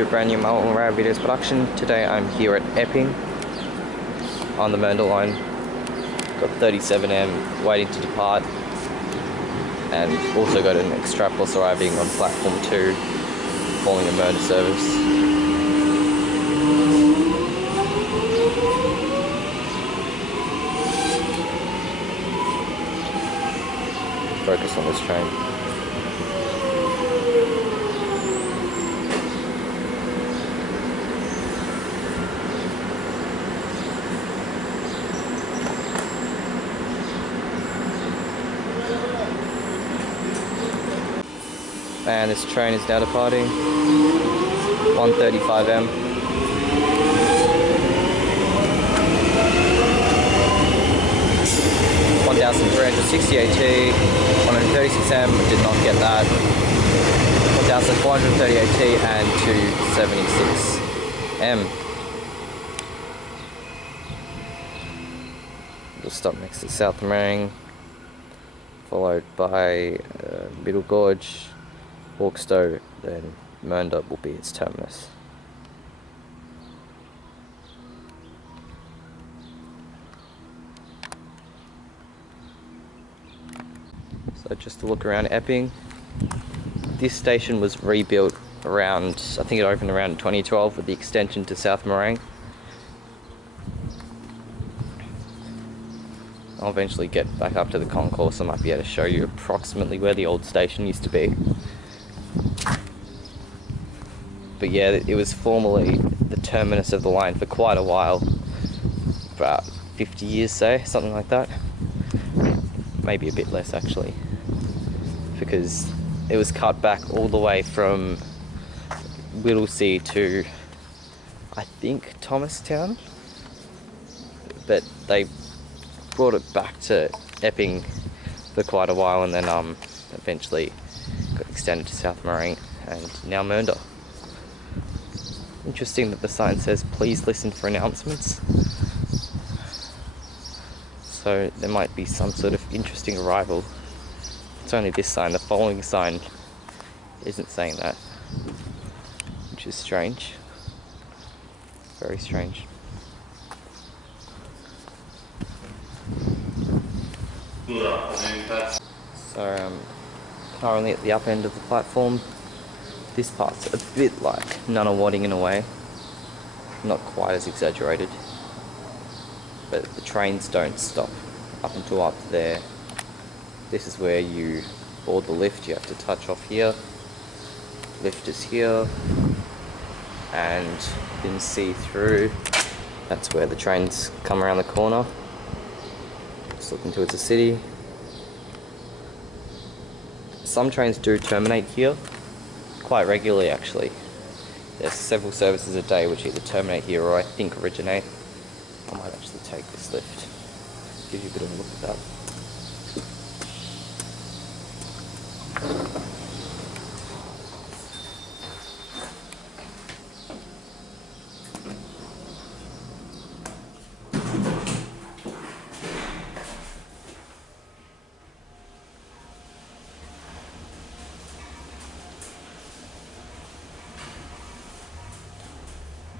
to a brand new Melbourne Railway videos production. Today I'm here at Epping on the Mernda line. Got 37M waiting to depart, and also got an extraplus arriving on platform 2 following a Mernda service. Focus on this train. And this train is now departing. 135M. $1,360 AT, 136M, did not get that. 1,430 AT and 276M. We'll stop next to South Morang, followed by Middle Gorge, Hawkstow, then Mernda will be its terminus. So just to look around Epping, this station was rebuilt around, I think it opened around 2012 with the extension to South Morang. I'll eventually get back up to the concourse. I might be able to show you approximately where the old station used to be. But yeah, it was formerly the terminus of the line for quite a while, about 50 years say, something like that. Maybe a bit less actually, because it was cut back all the way from Whittlesea to, I think, Thomastown, but they brought it back to Epping for quite a while, and then eventually got extended to South Morang and now Mernda. Interesting that the sign says please listen for announcements, so there might be some sort of interesting arrival. It's only this sign, the following sign isn't saying that, which is strange, very strange. So currently at the up end of the platform. This part's a bit like Nunawading in a way, not quite as exaggerated, but the trains don't stop up until up there. This is where you board the lift. You have to touch off here, lift is here, and you can see through. That's where the trains come around the corner. Just looking towards the city. Some trains do terminate here quite regularly actually. There's several services a day which either terminate here or I think originate. I might actually take this lift, give you a bit of a look at that.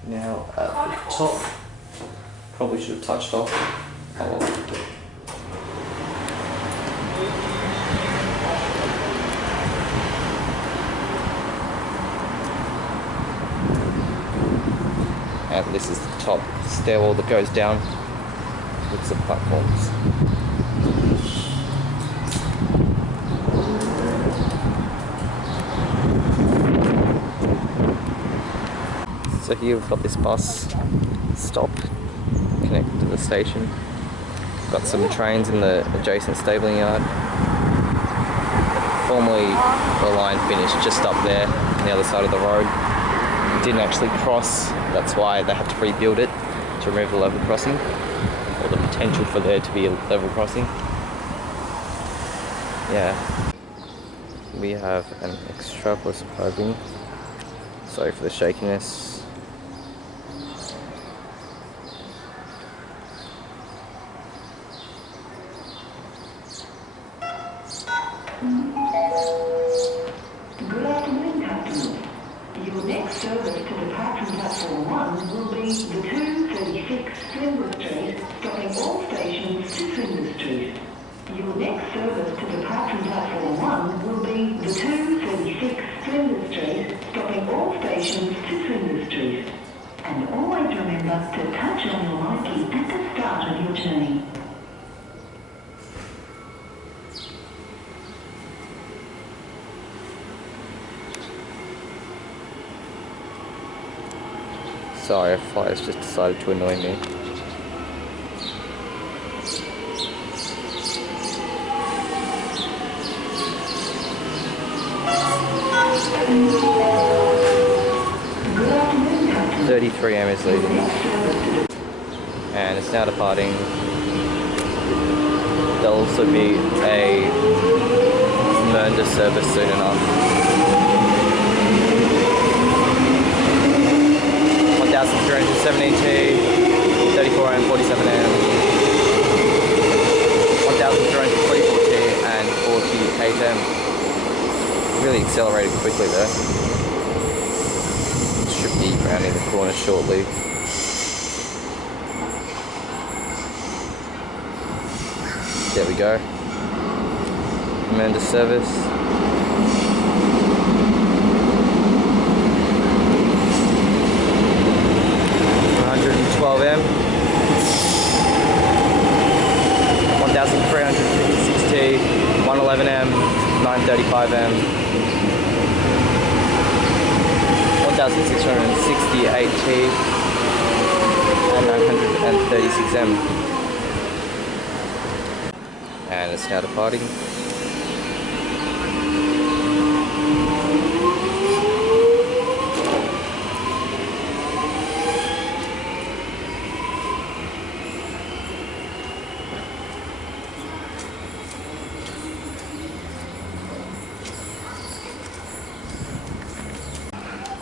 Now at the top, probably should have touched off. Oh well. And this is the top stairwell that goes down with some platforms. So here we've got this bus stop connected to the station. Got some trains in the adjacent stabling yard. Formerly the line finished just up there on the other side of the road. It didn't actually cross, that's why they had to rebuild it to remove the level crossing, or the potential for there to be a level crossing. Yeah. We have an extraplus arriving. Sorry for the shakiness. Good afternoon, customers. Your next service to Flinders Street, stopping all stations to Flinders Street. Your next service to depart from platform 1 will be the 236 Flinders Street, stopping all stations to Flinders Street. And always remember to touch on your marquee at the start of your journey. Sorry, a fire's just decided to annoy me. Good afternoon, Captain. 33am is leaving, and it's now departing. There'll also be a Mernda service soon enough. 1317T, 34am, 47am, 1344T and 48am. Really accelerated quickly there. Should be rounding the corner shortly. There we go. Mernda service. 12M, 1356T, 111M, 935M, 1668T, and 936M. And it's now departing.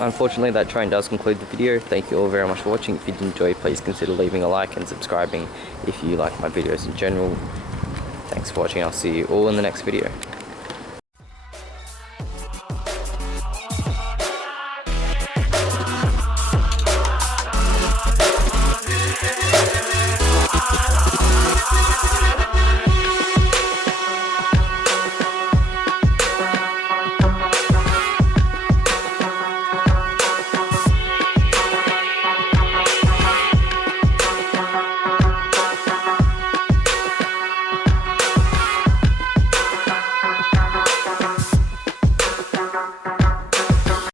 Unfortunately, that train does conclude the video. Thank you all very much for watching. If you did enjoy, please consider leaving a like and subscribing if you like my videos in general. Thanks for watching. I'll see you all in the next video.